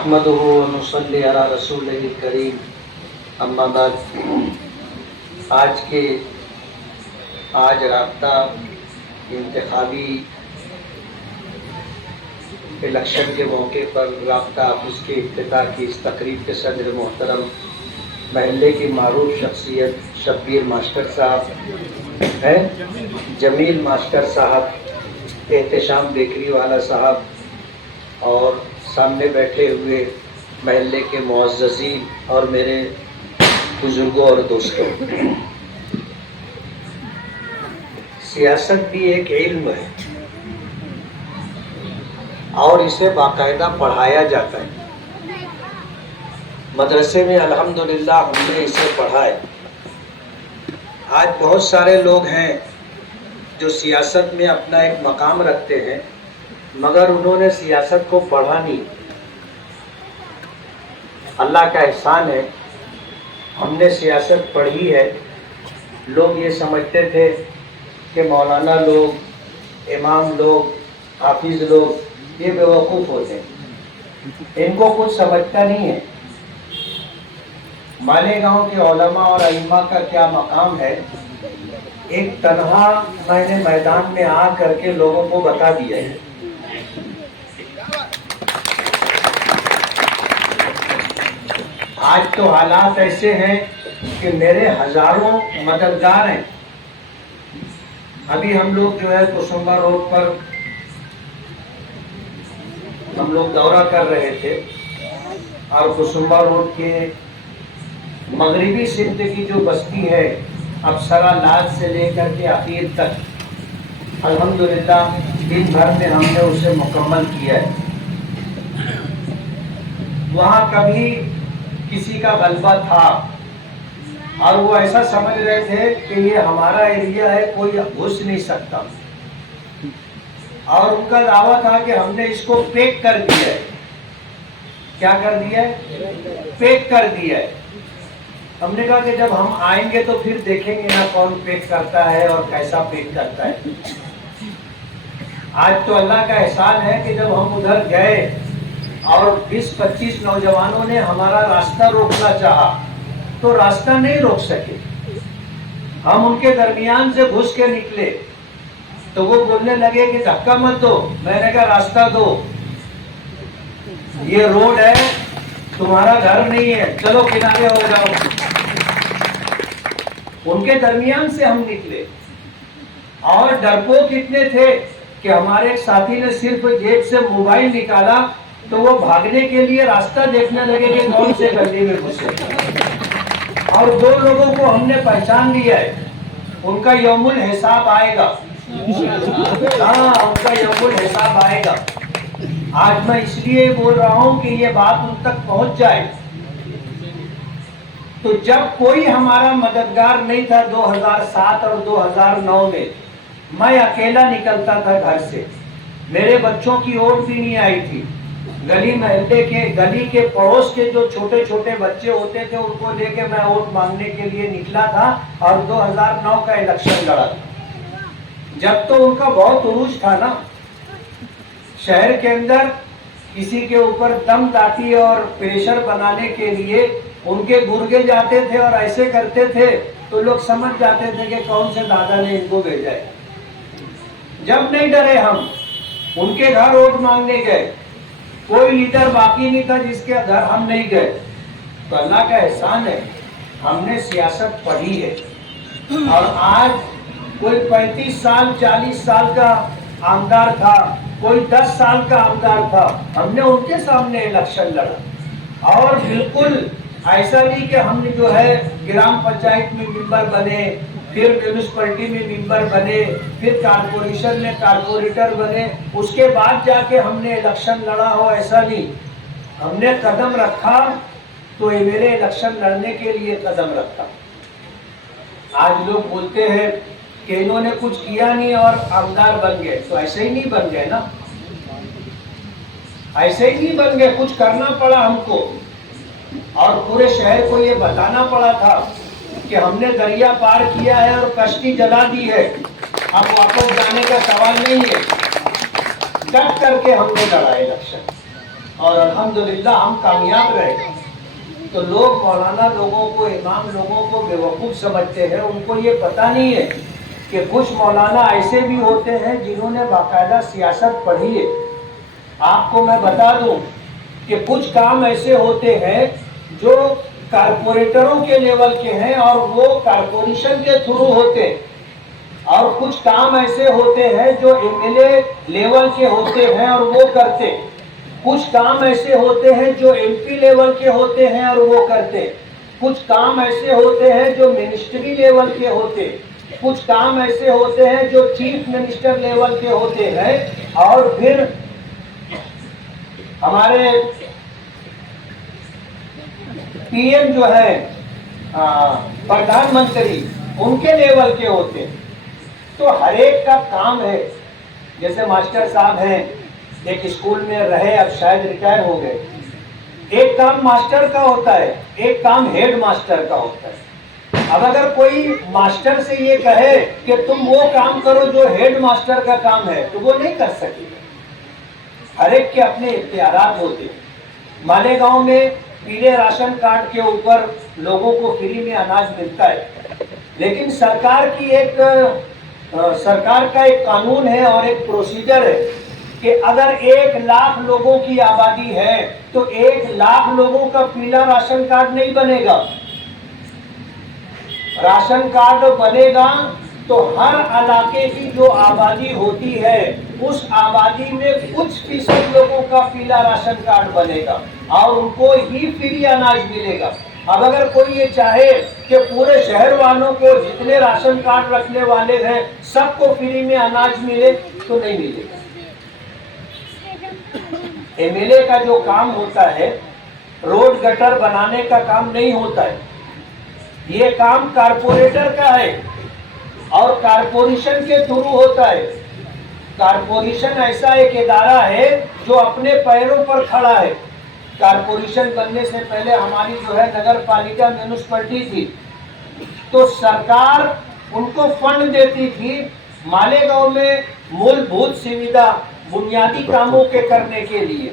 نحمدہ ونصلی علی رسولہ الکریم، اما بعد۔ آج رابطہ انتخابی الیکشن کے موقع پر رابطہ آفس کے افتتاح کی اس تقریب کے صدر محترم محلے کی معروف شخصیت شبیر ماسٹر صاحب ہیں، جمیل ماسٹر صاحب، احتشام بیکری والا صاحب، اور سامنے بیٹھے ہوئے محلے کے معززین اور میرے بزرگوں اور دوستوں۔ سیاست بھی ایک علم ہے اور اسے باقاعدہ پڑھایا جاتا ہے۔ مدرسے میں الحمدللہ ہم نے اسے پڑھا ہے۔ آج بہت سارے لوگ ہیں جو سیاست میں اپنا ایک مقام رکھتے ہیں، مگر انہوں نے سیاست کو پڑھا نہیں۔ اللہ کا احسان ہے، ہم نے سیاست پڑھی ہے۔ لوگ یہ سمجھتے تھے کہ مولانا لوگ، امام لوگ، حافظ لوگ یہ بیوقوف ہوتے ہیں، ان کو کچھ سمجھتا نہیں ہے۔ مالیگاؤں کے علماء اور ائمہ کا کیا مقام ہے، ایک تنہا میں نے میدان میں آ کر کے لوگوں کو بتا دیا ہے۔ آج تو حالات ایسے ہیں کہ میرے ہزاروں مددگار ہیں۔ ابھی ہم لوگ جو ہے کسمبا روڈ پر ہم لوگ دورہ کر رہے تھے، اور کسمبا روڈ کے مغربی سمت کی جو بستی ہے افسرا لاج سے لے کر کے اخیر تک، الحمدللہ دن بھر میں ہم نے اسے مکمل کیا ہے۔ وہاں کبھی کسی کا غلبہ تھا اور وہ ایسا سمجھ رہے تھے کہ یہ ہمارا ایریا ہے، کوئی گھس نہیں سکتا، اور ان کا دعویٰ تھا کہ ہم نے اس کو پیک کر دیا ہے۔ کیا کر دیا ہے؟ پیک کر دیا ہے۔ ہم نے کہا کہ جب ہم آئیں گے تو پھر دیکھیں گے نا کون پیک کرتا ہے اور کیسا پیک کرتا ہے۔ آج تو اللہ کا احسان ہے کہ جب ہم ادھر گئے اور 20-25 نوجوانوں نے ہمارا راستہ روکنا چاہا تو راستہ نہیں روک سکے۔ ہم ان کے درمیان سے گھس کے نکلے تو وہ بولنے لگے کہ دھکا مت دو۔ میں نے کہا راستہ دو، یہ روڈ ہے، تمہارا گھر نہیں ہے، چلو کنارے ہو جاؤ۔ ان کے درمیان سے ہم نکلے، اور ڈرپوک اتنے تھے کہ ہمارے ایک ساتھی نے صرف جیب سے موبائل نکالا تو وہ بھاگنے کے لیے راستہ دیکھنے لگے کہ کون سے گلی میں گھسے، اور 2 لوگوں کو ہم نے پہچان لیا ہے۔ ان کا یوم الحساب آئے گا، ہاں ان کا یوم الحساب آئے گا۔ آج میں اس لیے بول رہا ہوں کہ یہ بات ان تک پہنچ جائے۔ تو جب کوئی ہمارا مددگار نہیں تھا 2007 اور 2009 میں اکیلا نکلتا تھا گھر سے، میرے بچوں کی ووٹ بھی نہیں آئی تھی۔ گلی محلے کے، گلی کے پڑوس کے جو چھوٹے چھوٹے بچے ہوتے تھے ان کو لے کے میں ووٹ مانگنے کے لیے نکلا تھا، اور 2009 کا الیکشن لڑا تھا۔ جب تو ان کا بہت عروج تھا نا، شہر کے اندر کسی کے اوپر دم داتی اور پریشر بنانے کے لیے ان کے گرگے جاتے تھے اور ایسے کرتے تھے تو لوگ سمجھ جاتے تھے کہ کون سے دادا نے ان کو بھیجا ہے۔ جب نہیں ڈرے ہم ان کے گھر ووٹ مانگنے گئے، کوئی لیڈر باقی نہیں تھا جس کے گھر ہم نہیں گئے۔ تو اللہ کا احسان ہے، ہم نے سیاست پڑھی ہے، اور آج کوئی 35 سال 40 سال کا آمدار تھا، کوئی 10 سال کا آمدار تھا، ہم نے ان کے سامنے الیکشن لڑا۔ اور بالکل ایسا نہیں کہ ہم نے جو ہے گرام پنچایت میں ممبر بنے، پھر میونسپلٹی میں ممبر بنے، پھر کارپوریشن میں کارپوریٹر بنے، اس کے بعد جا کے ہم نے الیکشن لڑا ہو، ایسا نہیں۔ ہم نے قدم رکھا تو یہ میرے الیکشن لڑنے کے لیے قدم رکھا۔ آج لوگ بولتے ہیں کہ انہوں نے کچھ کیا نہیں اور آمدار بن گئے، تو ایسے ہی نہیں بن گئے نا، ایسے ہی نہیں بن گئے، کچھ کرنا پڑا ہم کو، اور پورے شہر کو یہ بتانا پڑا تھا کہ ہم نے دریا پار کیا ہے اور کشتی جلا دی ہے، اب واپس جانے کا سوال نہیں ہے۔ ڈٹ کر کے ہم نے لڑا الیکشن، اور الحمدللہ ہم کامیاب رہے. تو لوگ مولانا لوگوں کو، امام لوگوں کو بیوقوف سمجھتے ہیں. ان کو یہ پتہ نہیں ہے کہ کچھ مولانا ایسے بھی ہوتے ہیں جنہوں نے باقاعدہ سیاست پڑھی ہے. آپ کو میں بتا دوں کہ کچھ کام ایسے ہوتے ہیں جو کارپوریٹروں کے لیول کے ہیں اور وہ کارپوریشن کے تھرو ہوتے ہیں، اور کچھ کام ایسے ہوتے ہیں جو MLA لیول کے ہوتے ہیں اور وہ کرتے. کچھ کام ایسے ہوتے ہیں جو MP لیول کے ہوتے ہیں اور وہ کرتے. کچھ کام ایسے ہوتے ہیں جو منسٹری لیول کے ہوتے. کچھ کام ایسے ہوتے ہیں جو چیف منسٹر لیول کے ہوتے ہیں. اور پھر ہمارے PM جو ہے پردھان منتری، ان کے لیول کے ہوتے. تو ہر ایک کا کام ہے. جیسے ماسٹر صاحب ہیں، ایک اسکول میں رہے، اب شاید ریٹائر ہو گئے. ایک کام ماسٹر کا ہوتا ہے، ایک کام ہیڈ ماسٹر کا ہوتا ہے. اب اگر کوئی ماسٹر سے یہ کہے کہ تم وہ کام کرو جو ہیڈ ماسٹر کا کام ہے، تو وہ نہیں کر سکے. ہر ایک کے اپنے اختیارات ہوتے ہیں. مالیگاؤں میں پیلے راشن کارڈ کے اوپر لوگوں کو فری میں اناج ملتا ہے، لیکن سرکار کا ایک قانون ہے اور ایک پروسیجر ہے کہ اگر 1,00,000 لوگوں کی آبادی ہے تو 1,00,000 لوگوں کا پیلا راشن کارڈ نہیں بنے گا. راشن کارڈ بنے گا تو ہر علاقے کی جو آبادی ہوتی ہے اس آبادی میں کچھ فیصد لوگوں کا پیلا راشن کارڈ بنے گا اور ان کو ہی فری اناج ملے گا. اب اگر کوئی یہ چاہے کہ پورے شہر والوں کو، جتنے راشن کارڈ رکھنے والے ہیں، سب کو فری میں اناج ملے تو نہیں ملے گا. MLA کا جو کام ہوتا ہے روڈ گٹر بنانے کا کام نہیں ہوتا ہے. یہ کام کارپوریٹر کا ہے اور کارپوریشن کے تھرو ہوتا ہے. کارپوریشن ایسا ایک ادارہ ہے جو اپنے پیروں پر کھڑا ہے. کارپوریشن بننے سے پہلے ہماری جو ہے نگر پالیکا میونسپلٹی تھی، تو سرکار ان کو فنڈ دیتی تھی مالیگاؤں میں مول بھوت سویدھا، بنیادی کاموں کے کرنے کے لیے.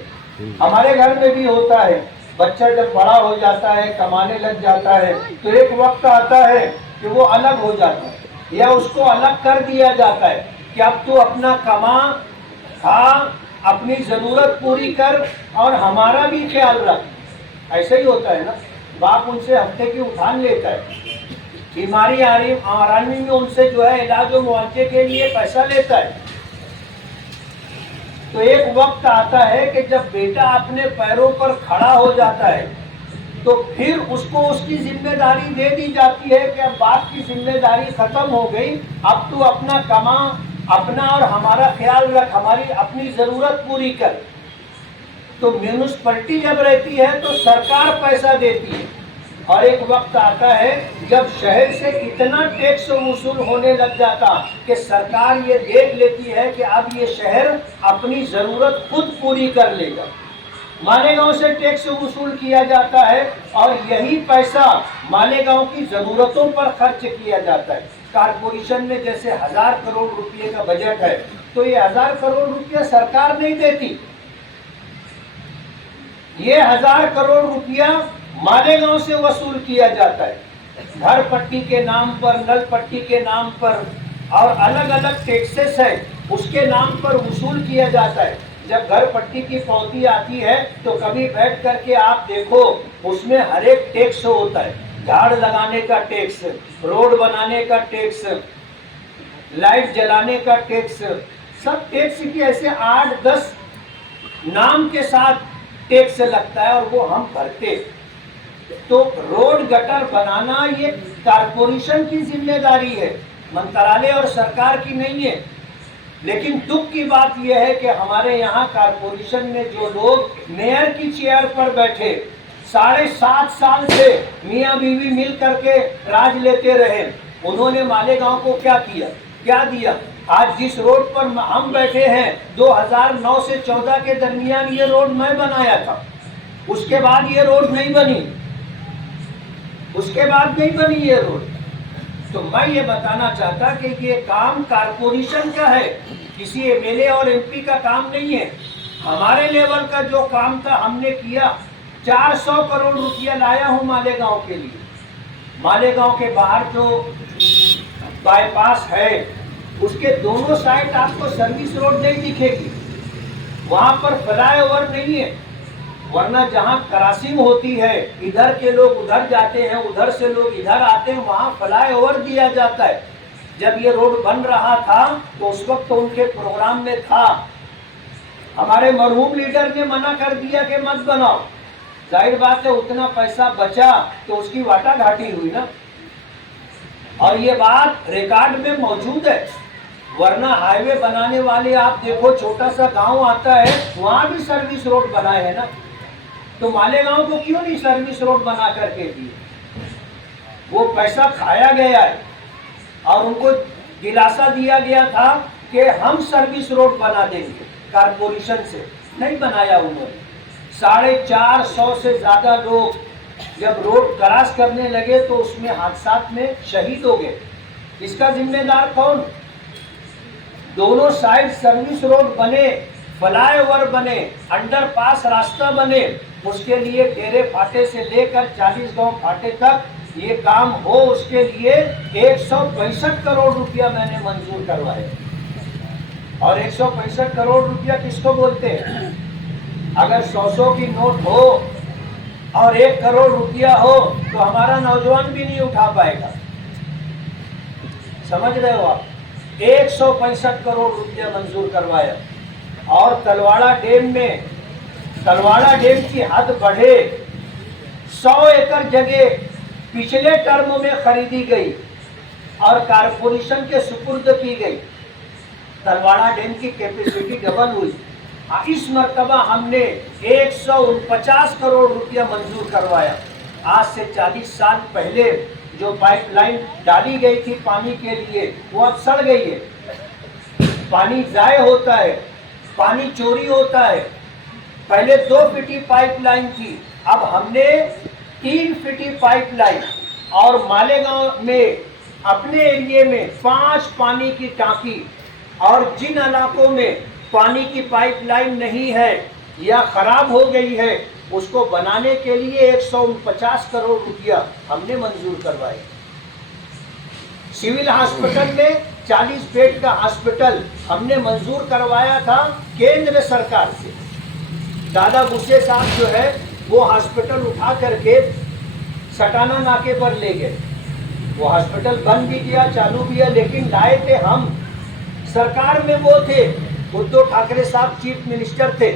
ہمارے گھر میں بھی ہوتا ہے، بچہ جب بڑا ہو جاتا ہے، کمانے لگ جاتا ہے، تو ایک وقت آتا ہے کہ وہ الگ ہو جاتا ہے یا اس کو الگ کر دیا جاتا ہے کہ اب تو اپنا کما، کھا، اپنی ضرورت پوری کر اور ہمارا بھی خیال رکھ. ایسا ہی ہوتا ہے نا. باپ ان سے ہفتے کی اٹھان لیتا ہے، بیماری آرامی میں ان سے جو ہے علاج و معالجے کے لیے پیسہ لیتا ہے. تو ایک وقت آتا ہے کہ جب بیٹا اپنے پیروں پر کھڑا ہو جاتا ہے تو پھر اس کو اس کی ذمہ داری دے دی جاتی ہے کہ اب باپ کی ذمہ داری ختم ہو گئی، اب تو اپنا کما، اپنا اور ہمارا خیال رکھ، ہماری اپنی ضرورت پوری کر. تو میونسپلٹی جب رہتی ہے تو سرکار پیسہ دیتی ہے، اور ایک وقت آتا ہے جب شہر سے اتنا ٹیکس وصول ہونے لگ جاتا کہ سرکار یہ دیکھ لیتی ہے کہ اب یہ شہر اپنی ضرورت خود پوری کر لے گا. مالیگاؤں سے ٹیکس وصول کیا جاتا ہے اور یہی پیسہ مالیگاؤں کی ضرورتوں پر خرچ کیا جاتا ہے. کارپوریشن میں جیسے 1,000 کروڑ روپے کا بجٹ ہے تو یہ 1,000 کروڑ روپیہ سرکار نہیں دیتی، یہ 1,000 کروڑ روپیہ مالیگاؤں سے وصول کیا جاتا ہے. گھر پٹی کے نام پر، نل پٹی کے نام پر اور الگ الگ ٹیکسز ہے اس کے نام پر وصول کیا جاتا ہے. جب گھر پٹی کی پوتی آتی ہے تو کبھی بیٹھ کر کے آپ دیکھو اس میں ہر ایک ٹیکس ہوتا ہے. جھاڑ لگانے کا ٹیکس، روڈ بنانے کا ٹیکس، لائٹ جلانے کا ٹیکس، سب ٹیکس کی ایسے 8-10 نام کے ساتھ ٹیکس لگتا ہے اور وہ ہم بھرتے. تو روڈ گٹر بنانا یہ کارپوریشن کی ذمہ داری ہے، منترالیہ اور سرکار کی نہیں ہے. لیکن دکھ کی بات یہ ہے کہ ہمارے یہاں کارپوریشن میں جو لوگ میئر کی چیئر پر بیٹھے 7.5 سال سے میاں بیوی مل کر کے راج لیتے رہے، انہوں نے مالیگاؤں کو کیا کیا، کیا دیا؟ آج جس روڈ پر ہم بیٹھے ہیں 2009 سے 14 کے درمیان یہ روڈ میں بنایا تھا، اس کے بعد یہ روڈ نہیں بنی، اس کے بعد نہیں بنی یہ روڈ. تو میں یہ بتانا چاہتا کہ یہ کام کارپوریشن کا ہے، کسی MLA اور MP کا کام نہیں ہے. ہمارے لیول کا جو کام تھا ہم نے کیا. 400 کروڑ روپیہ لایا ہوں مالیگاؤں کے لیے. مالیگاؤں کے باہر جو بائی پاس ہے اس کے دونوں سائڈ آپ کو سروس روڈ نہیں دکھے گی, وہاں پر فلائی اوور نہیں ہے, ورنہ جہاں کراسنگ ہوتی ہے ادھر کے لوگ ادھر جاتے ہیں, ادھر سے لوگ ادھر آتے ہیں, وہاں فلائی اوور دیا جاتا ہے. جب یہ روڈ بن رہا تھا تو اس وقت تو ان کے پروگرام میں تھا. ہمارے مرحوم لیڈر نے منع کر دیا کہ مت بناؤ. ظاہر بات ہے اتنا پیسہ بچا تو اس کی واٹا گھاٹی ہوئی نا, اور یہ بات ریکارڈ میں موجود ہے. ورنہ ہائی وے بنانے والے آپ دیکھو, چھوٹا سا گاؤں آتا ہے وہاں بھی سروس روڈ بنائے ہیں نا, تو مالیگاؤں کو کیوں نہیں سروس روڈ بنا کر کے دیے؟ وہ پیسہ کھایا گیا ہے اور ان کو دلاسا دیا گیا تھا کہ ہم سروس روڈ بنا دیں گے, کارپوریشن سے نہیں بنایا انہوں نے. 450 سے زیادہ لوگ جب روڈ کراس کرنے لگے تو اس میں حادثات میں شہید ہو گئے. اس کا ذمہ دار کون؟ دونوں سائڈ سروس روڈ بنے, فلائی اوور بنے, انڈر پاس راستہ بنے, اس کے لیے ڈیرے پھاٹے سے لے کر 40 گاؤں پھاٹے تک یہ کام ہو, اس کے لیے 165 کروڑ روپیہ میں نے منظور کروایا. اور 165 کروڑ روپیہ کس کو بولتے ہیں؟ اگر 100 کی نوٹ ہو اور 1 کروڑ روپیہ ہو تو ہمارا نوجوان بھی نہیں اٹھا پائے گا. سمجھ رہے ہو آپ؟ 165 کروڑ روپیہ منظور کروایا. اور تلواڑہ ڈیم میں, تلواڑہ ڈیم کی حد بڑھے, 100 ایکڑ جگہ پچھلے ٹرم میں خریدی گئی اور کارپوریشن کے سپرد کی گئی. تلواڑہ ڈیم کی کیپیسٹی ڈبل ہوئی. اس مرتبہ ہم نے 149 کروڑ روپیہ منظور کروایا. آج سے 40 سال پہلے جو پائپ لائن ڈالی گئی تھی پانی کے لیے وہ اب سڑ گئی ہے. پانی ضائع ہوتا ہے, پانی چوری ہوتا ہے. پہلے 2 فٹی پائپ لائن تھی, اب ہم نے 3 فٹی پائپ لائن, اور مالیگاؤں میں اپنے ایریے میں 5 پانی کی ٹانکی, اور جن علاقوں میں پانی کی پائپ لائن نہیں ہے یا خراب ہو گئی ہے اس کو بنانے کے لیے 149 کروڑ روپیہ ہم نے منظور کروائے. سول ہاسپٹل میں 40 بیڈ کا ہاسپٹل ہم نے منظور کروایا تھا کیندر سرکار سے. دادا بھوسے صاحب جو ہے وہ ہاسپٹل اٹھا کر کے سٹانہ ناکے پر لے گئے. وہ ہاسپٹل بند بھی کیا, چالو بھی ہے, لیکن لائے تھے ہم. سرکار میں وہ تھے, ادھو ٹھاکرے صاحب چیف منسٹر تھے,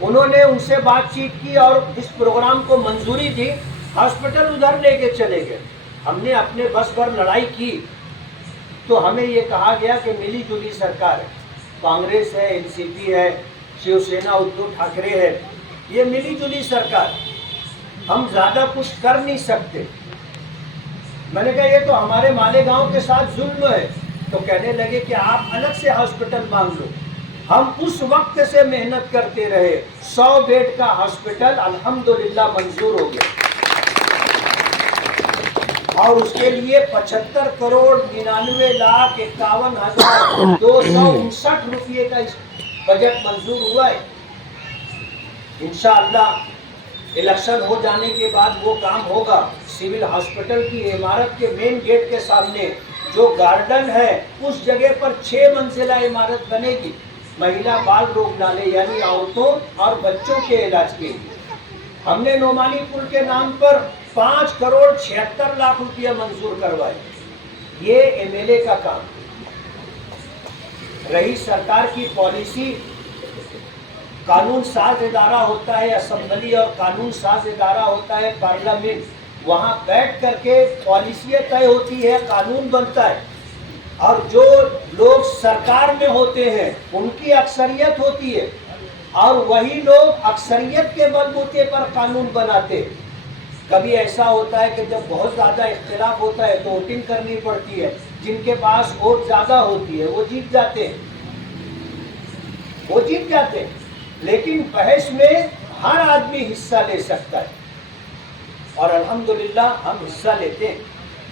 انہوں نے ان سے بات چیت کی اور اس پروگرام کو منظوری دی. ہاسپٹل ادھر لے کے چلے گئے. ہم نے اپنے بس پر لڑائی کی تو ہمیں یہ کہا گیا کہ ملی جلی سرکار ہے, کانگریس ہے, NCP ہے, شیو سینا ادھو ٹھاکرے ہے, یہ ملی جلی سرکار, ہم زیادہ کچھ کر نہیں سکتے. میں نے کہا یہ تو ہمارے مالیگاؤں کے ساتھ ظلم ہے. تو کہنے لگے کہ آپ الگ سے ہاسپٹل مانگ لو. ہم اس وقت سے محنت کرتے رہے, 100 بیڈ کا ہاسپٹل الحمدللہ منظور ہو گیا, اور اس کے لیے 75 کروڑ 99,51,259 روپئے کا بجٹ منظور ہوا ہے. انشاءاللہ الیکشن ہو جانے کے بعد وہ کام ہوگا. سول ہاسپٹل کی عمارت کے مین گیٹ کے سامنے جو گارڈن ہے اس جگہ پر 6 منزلہ عمارت بنے گی, مہیلا بال روگنالے یعنی عورتوں اور بچوں کے علاج کے لیے. ہم نے نعمانی پل کے نام پر 5 کروڑ 76 لاکھ روپیہ منظور کروائے. یہ MLA کا کام. رہی سرکار کی پالیسی, قانون ساز ادارہ ہوتا ہے اسمبلی اور قانون ساز ادارہ ہوتا ہے پارلیمنٹ, وہاں بیٹھ کر کے پالیسیاں طے ہوتی ہے, قانون بنتا ہے, اور جو لوگ سرکار میں ہوتے ہیں ان کی اکثریت ہوتی ہے, اور وہی لوگ اکثریت کے بلبوتے پر قانون بناتے. کبھی ایسا ہوتا ہے کہ جب بہت زیادہ اختلاف ہوتا ہے تو ووٹنگ کرنی پڑتی ہے, جن کے پاس ووٹ زیادہ ہوتی ہے وہ جیت جاتے ہیں, وہ جیت جاتے ہیں. لیکن بحث میں ہر آدمی حصہ لے سکتا ہے, اور الحمدللہ ہم حصہ لیتے ہیں.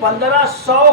1500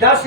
10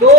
2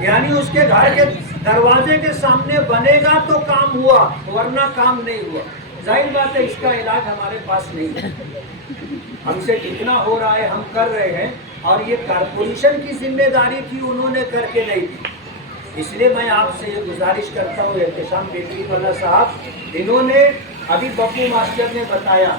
یعنی اس کے گھر کے دروازے کے سامنے بنے گا تو کام ہوا، ورنہ کام نہیں ہوا۔ ظاہر بات ہے اس کا علاج ہمارے پاس نہیں ہے، ہم سے جتنا ہو رہا ہے ہم کر رہے ہیں، اور یہ کارپوریشن کی ذمہ داری تھی، انہوں نے کر کے نہیں دی۔ اس لیے میں آپ سے یہ گزارش کرتا ہوں احتشام بیکری والا صاحب، انہوں نے ابھی بپو ماسٹر نے بتایا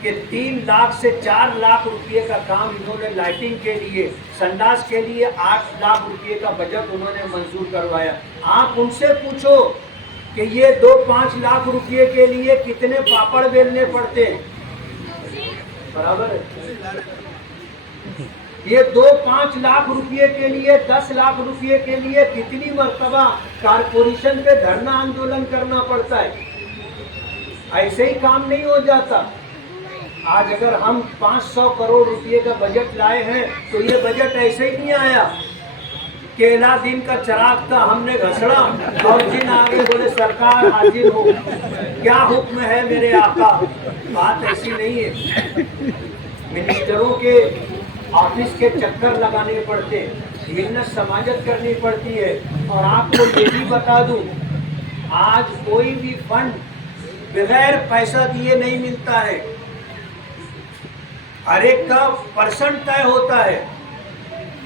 کہ 3 لاکھ سے 4 لاکھ روپے کا کام انہوں نے لائٹنگ کے لیے، سنڈاس کے لیے 8 لاکھ روپے کا بجٹ انہوں نے منظور کروایا۔ آپ ان سے پوچھو کہ یہ 2-5 لاکھ روپے کے لیے کتنے پاپڑ بیلنے پڑتے ہیں، برابر ہے؟ یہ 2-5 لاکھ روپے کے لیے، 10 لاکھ روپے کے لیے کتنی مرتبہ کارپوریشن پہ دھرنا آندولن کرنا پڑتا ہے، ایسے ہی کام نہیں ہو جاتا۔ آج اگر ہم 500 کروڑ روپے کا بجٹ لائے ہیں تو یہ بجٹ ایسے ہی نہیں آیا کہ دن کا چراغ تھا ہم نے گھسڑا اور جن آگے بولے سرکار حاضر ہو، کیا حکم ہے میرے آقا۔ بات ایسی نہیں ہے، منسٹروں کے آفس کے چکر لگانے پڑتے، محنت سماجت کرنی پڑتی ہے۔ اور آپ کو یہ بھی بتا دوں، آج کوئی بھی فنڈ بغیر پیسہ دیے نہیں ملتا ہے، ہر ایک کا پرسنٹ طے ہوتا ہے۔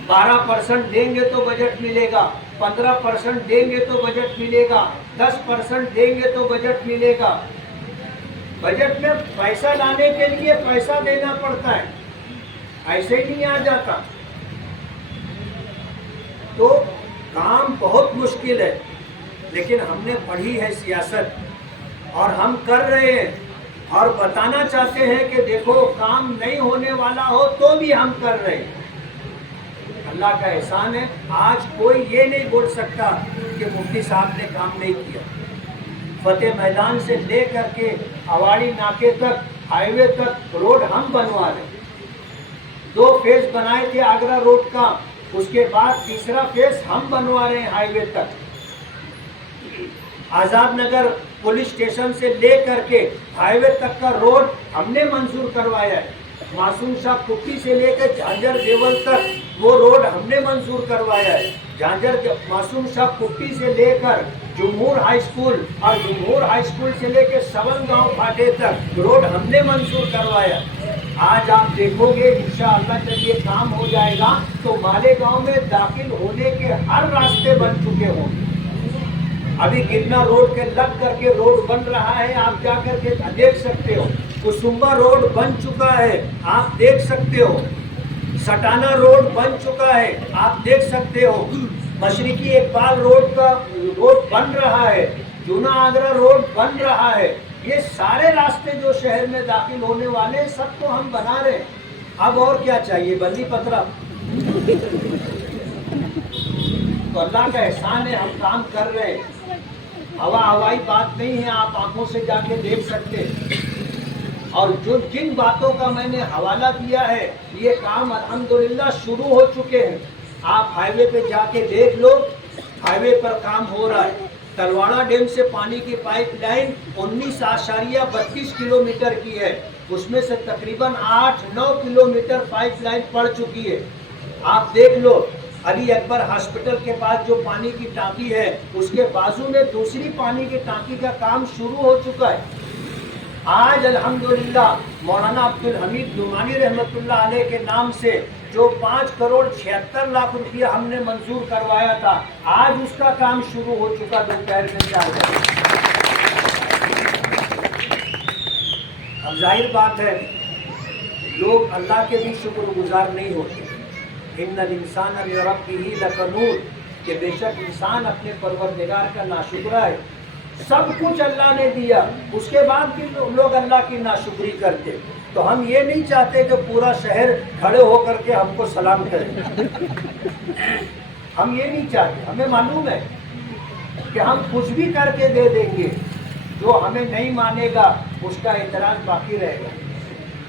12% دیں گے تو بجٹ ملے گا، 15% دیں گے تو بجٹ ملے گا، 10% دیں گے تو بجٹ ملے گا۔ بجٹ میں پیسہ لانے کے لیے پیسہ دینا پڑتا ہے، ایسے ہی نہیں آ جاتا۔ تو کام بہت مشکل ہے، لیکن ہم نے پڑھی ہے سیاست اور ہم کر رہے ہیں، اور بتانا چاہتے ہیں کہ دیکھو کام نہیں ہونے والا ہو تو بھی ہم کر رہے ہیں۔ اللہ کا احسان ہے، آج کوئی یہ نہیں بول سکتا کہ مفتی صاحب نے کام نہیں کیا۔ فتح میدان سے لے کر کے اواڑی ناکے تک، ہائی وے تک روڈ ہم بنوا رہے ہیں۔ 2 فیز بنائے تھے آگرہ روڈ کا، اس کے بعد تیسرا فیز ہم بنوا رہے ہیں ہائی وے تک۔ آزاد نگر پولیس اسٹیشن سے لے کر کے ہائی وے تک کا روڈ ہم نے منظور کروایا ہے۔ معصوم شاہ کٹی سے لے کر جھانجر دیول تک وہ روڈ ہم نے منظور کروایا ہے۔ معصوم شاہ کٹی سے لے کر جمہور ہائی اسکول، اور جمہور ہائی اسکول سے لے کے سون گاؤں پھاٹے تک روڈ ہم نے منظور کروایا۔ آج آپ دیکھو گے انشاءاللہ جب یہ کام ہو جائے گا تو مالیگاؤں میں داخل ہونے کے ہر راستے بن چکے ہوں گے۔ ابھی گرنا روڈ کے لگ کر کے روڈ بن رہا ہے، آپ جا کر کے دیکھ سکتے ہو۔ کسمبا روڈ بن چکا ہے، آپ دیکھ سکتے ہو۔ سٹانا روڈ بن چکا ہے، آپ دیکھ سکتے ہو۔ مشرقی اقبال روڈ کا روڈ بن رہا ہے، جونا آگرہ روڈ بن رہا ہے۔ یہ سارے راستے جو شہر میں داخل ہونے والے سب تو ہم بنا رہے ہیں۔ اب اور کیا چاہیے، بندی پترا؟ تو اللہ کا احسان ہے، ہم کام کر رہے ہیں۔ ہوائی بات نہیں ہے، آپ آنکھوں سے جا کے دیکھ سکتے۔ اور جن باتوں کا میں نے حوالہ دیا ہے، یہ کام الحمدللہ شروع ہو چکے ہیں۔ آپ ہائی وے پہ جا کے دیکھ لو، ہائی وے پر کام ہو رہا ہے۔ تلواڑا ڈیم سے پانی کی پائپ لائن 19.32 کلومیٹر کی ہے، اس میں سے تقریباً 8-9 کلومیٹر پائپ لائن پڑ چکی ہے۔ آپ دیکھ لو، علی اکبر ہاسپٹل کے پاس جو پانی کی ٹانکی ہے، اس کے بازو میں دوسری پانی کی ٹانکی کا کام شروع ہو چکا ہے۔ آج الحمدللہ مولانا عبدالحمید نعمانی رحمۃ اللہ علیہ کے نام سے جو 5 کروڑ 76 لاکھ روپیہ ہم نے منظور کروایا تھا، آج اس کا کام شروع ہو چکا دوپہر میں 4 بجے۔ اب ظاہر بات ہے لوگ اللہ کے بھی شکر گزار نہیں ہوتے۔ ان الانسان لربہ لکنود، کہ بے شک انسان اپنے پروردگار کا ناشکرا ہے۔ سب کچھ اللہ نے دیا، اس کے بعد بھی لوگ اللہ کی ناشکری کرتے۔ تو ہم یہ نہیں چاہتے کہ پورا شہر کھڑے ہو کر کے ہم کو سلام کرے، ہم یہ نہیں چاہتے۔ ہمیں معلوم ہے کہ ہم کچھ بھی کر کے دے دیں گے، جو ہمیں نہیں مانے گا اس کا اعتراض باقی رہے گا۔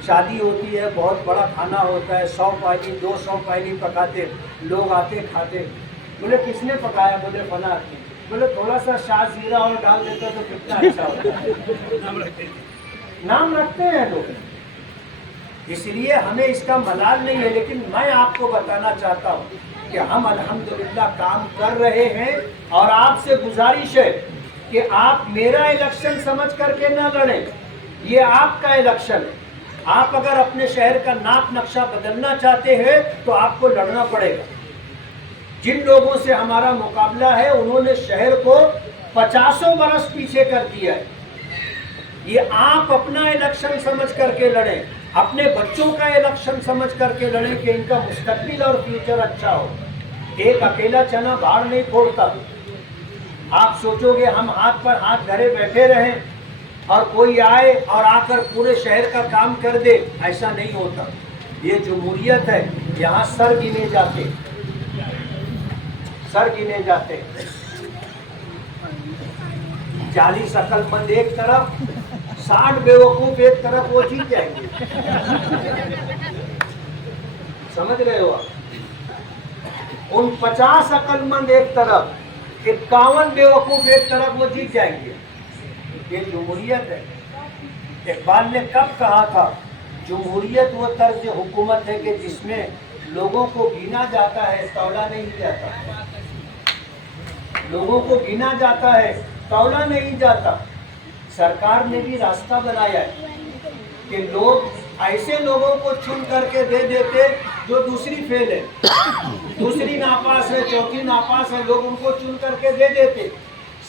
شادی ہوتی ہے، بہت بڑا کھانا ہوتا ہے، 100 پالی 200 پالی پکاتے، لوگ آتے کھاتے، بولے کس نے پکایا؟ بولے فلاں آدمی۔ بولے تھوڑا سا شاہ زیرہ اور ڈال دیتا تو کتنا اچھا ہوتا ہے۔ نام رکھتے ہیں لوگ، اس لیے ہمیں اس کا ملال نہیں ہے، لیکن میں آپ کو بتانا چاہتا ہوں کہ ہم الحمدللہ کام کر رہے ہیں، اور آپ سے گزارش ہے کہ آپ میرا الیکشن سمجھ کر کے نہ لڑیں، یہ آپ کا الیکشن ہے۔ آپ اگر اپنے شہر کا ناپ نقشہ بدلنا چاہتے ہیں تو آپ کو لڑنا پڑے گا۔ جن لوگوں سے ہمارا مقابلہ ہے انہوں نے شہر کو 50 برس پیچھے کر دیا ہے۔ یہ آپ اپنا الیکشن سمجھ کر کے لڑیں، اپنے بچوں کا الیکشن سمجھ کر کے لڑیں کہ ان کا مستقبل اور فیوچر اچھا ہو۔ ایک اکیلا چنا باڑ نہیں پھوڑتا۔ آپ سوچو گے ہم ہاتھ پر ہاتھ دھرے بیٹھے رہیں اور کوئی آئے اور آ کر پورے شہر کا کام کر دے، ایسا نہیں ہوتا۔ یہ جمہوریت ہے، یہاں سر گنے جاتے، سر گنے جاتے۔ 40 عقل مند ایک طرف، 60 بیوقوف ایک طرف، وہ جیت جائیں گے۔ سمجھ رہے ہو آپ؟ ان 50 عقل مند ایک طرف، 51 بیوقوف ایک طرف، وہ جیت جائیں گے۔ یہ جمہوریت ہے۔ اقبال نے کب کہا تھا جمہوریت وہ طرز حکومت ہے کہ جس میں لوگوں کو گنا جاتا ہے، تولا نہیں جاتا۔ لوگوں کو گنا جاتا ہے، تولا نہیں جاتا۔ سرکار نے بھی راستہ بنایا ہے کہ لوگ ایسے لوگوں کو چن کر کے دے دیتے جو دوسری فیل ہے، دوسری ناپاس ہے، چوتھی ناپاس ہے، لوگ ان کو چن کر کے دے دیتے۔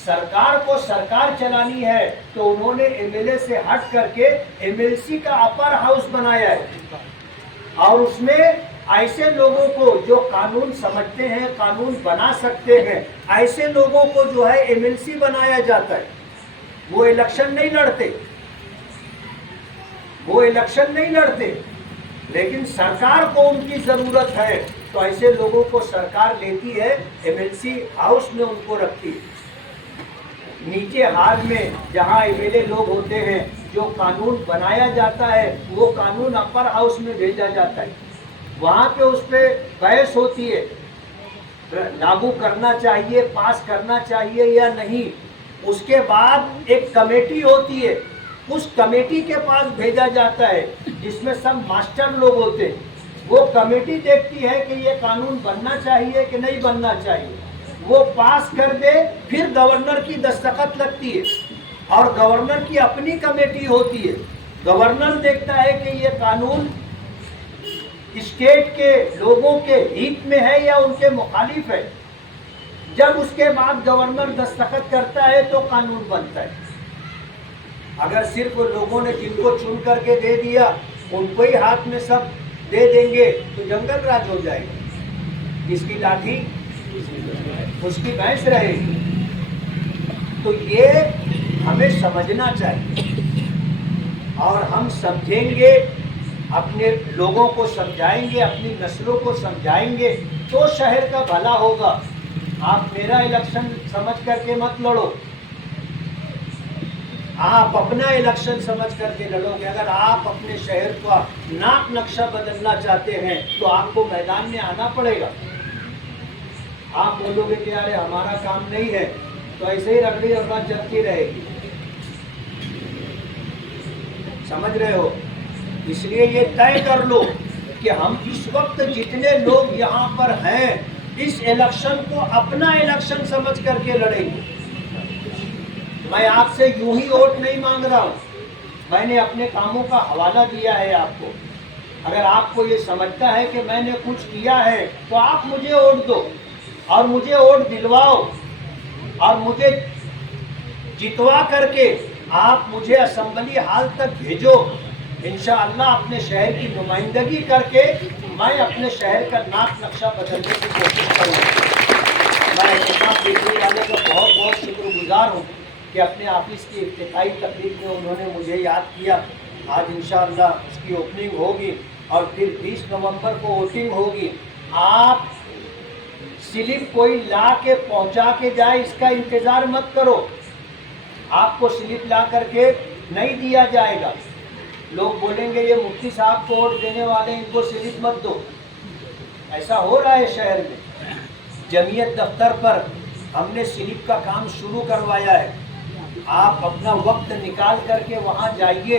سرکار کو سرکار چلانی ہے تو انہوں نے ایم ایل اے سے ہٹ کر کے ایم ایل سی کا اپر ہاؤس بنایا ہے، اور اس میں ایسے لوگوں کو جو قانون سمجھتے ہیں، قانون بنا سکتے ہیں، ایسے لوگوں کو جو ہے ایم ایل سی بنایا جاتا ہے۔ وہ الیکشن نہیں لڑتے، وہ الیکشن نہیں لڑتے، لیکن سرکار کو ان کی ضرورت ہے تو ایسے لوگوں کو سرکار لیتی ہے، ایم ایل سی ہاؤس میں ان کو رکھتی ہے۔ نیچے حال میں جہاں ایم ایل اے لوگ ہوتے ہیں، جو قانون بنایا جاتا ہے وہ قانون اپر ہاؤس میں بھیجا جاتا ہے، وہاں پہ اس پہ بحث ہوتی ہے، لاگو کرنا چاہیے، پاس کرنا چاہیے یا نہیں۔ اس کے بعد ایک کمیٹی ہوتی ہے، اس کمیٹی کے پاس بھیجا جاتا ہے جس میں سب ماسٹر لوگ ہوتے ہیں۔ وہ کمیٹی دیکھتی ہے کہ یہ قانون بننا چاہیے کہ نہیں بننا چاہیے، وہ پاس کر دے، پھر گورنر کی دستخط لگتی ہے، اور گورنر کی اپنی کمیٹی ہوتی ہے۔ گورنر دیکھتا ہے کہ یہ قانون اسٹیٹ کے لوگوں کے ہت میں ہے یا ان کے مخالف ہے۔ جب اس کے بعد گورنر دستخط کرتا ہے تو قانون بنتا ہے۔ اگر صرف لوگوں نے جن کو چن کر کے دے دیا ان کو ہی ہاتھ میں سب دے دیں گے تو جنگل راج ہو جائے گا، جس کی لاٹھی اس کی بھینس رہے گی۔ تو یہ ہمیں سمجھنا چاہیے، اور ہم سمجھیں گے، اپنے لوگوں کو سمجھائیں گے، اپنی نسلوں کو سمجھائیں گے تو شہر کا بھلا ہوگا۔ آپ میرا الیکشن سمجھ کر کے مت لڑو، آپ اپنا الیکشن سمجھ کر کے لڑو گے۔ اگر آپ اپنے شہر کا ناپ نقشہ بدلنا چاہتے ہیں تو آپ کو میدان میں آنا پڑے گا۔ آپ بولو گے کہ یار ہمارا کام نہیں ہے تو ایسے ہی رگڑی اور بات چلتی رہے گی۔ سمجھ رہے ہو؟ اس لیے یہ طے کر لو کہ ہم اس وقت جتنے لوگ یہاں پر ہیں اس الیکشن کو اپنا الیکشن سمجھ کر کے لڑیں گے۔ میں آپ سے یوں ہی ووٹ نہیں مانگ رہا ہوں، میں نے اپنے کاموں کا حوالہ دیا ہے آپ کو۔ اگر آپ کو یہ سمجھتا ہے کہ میں نے کچھ کیا ہے تو آپ مجھے ووٹ دو، اور مجھے ووٹ دلواؤ، اور مجھے جتوا کر کے آپ مجھے اسمبلی ہال تک بھیجو۔ انشاءاللہ اپنے شہر کی نمائندگی کر کے میں اپنے شہر کا ناپ نقشہ بدلنے کی کوشش کروں گا۔ میں احتساب دیکھنے والے کا بہت بہت شکر گزار ہوں کہ اپنے آفس کی افتتاحی تقریب میں انہوں نے مجھے یاد کیا۔ آج انشاءاللہ اس کی اوپننگ ہوگی اور پھر 20 نومبر کو ووٹنگ ہوگی۔ آپ سلپ کوئی لا کے پہنچا کے جائے اس کا انتظار مت کرو، آپ کو سلپ لا کر کے نہیں دیا جائے گا۔ لوگ بولیں گے یہ مفتی صاحب کو ووٹ دینے والے، ان کو سلپ مت دو۔ ایسا ہو رہا ہے شہر میں، جمعیت دفتر پر ہم نے سلپ کا کام شروع کروایا ہے۔ آپ اپنا وقت نکال کر کے وہاں جائیے،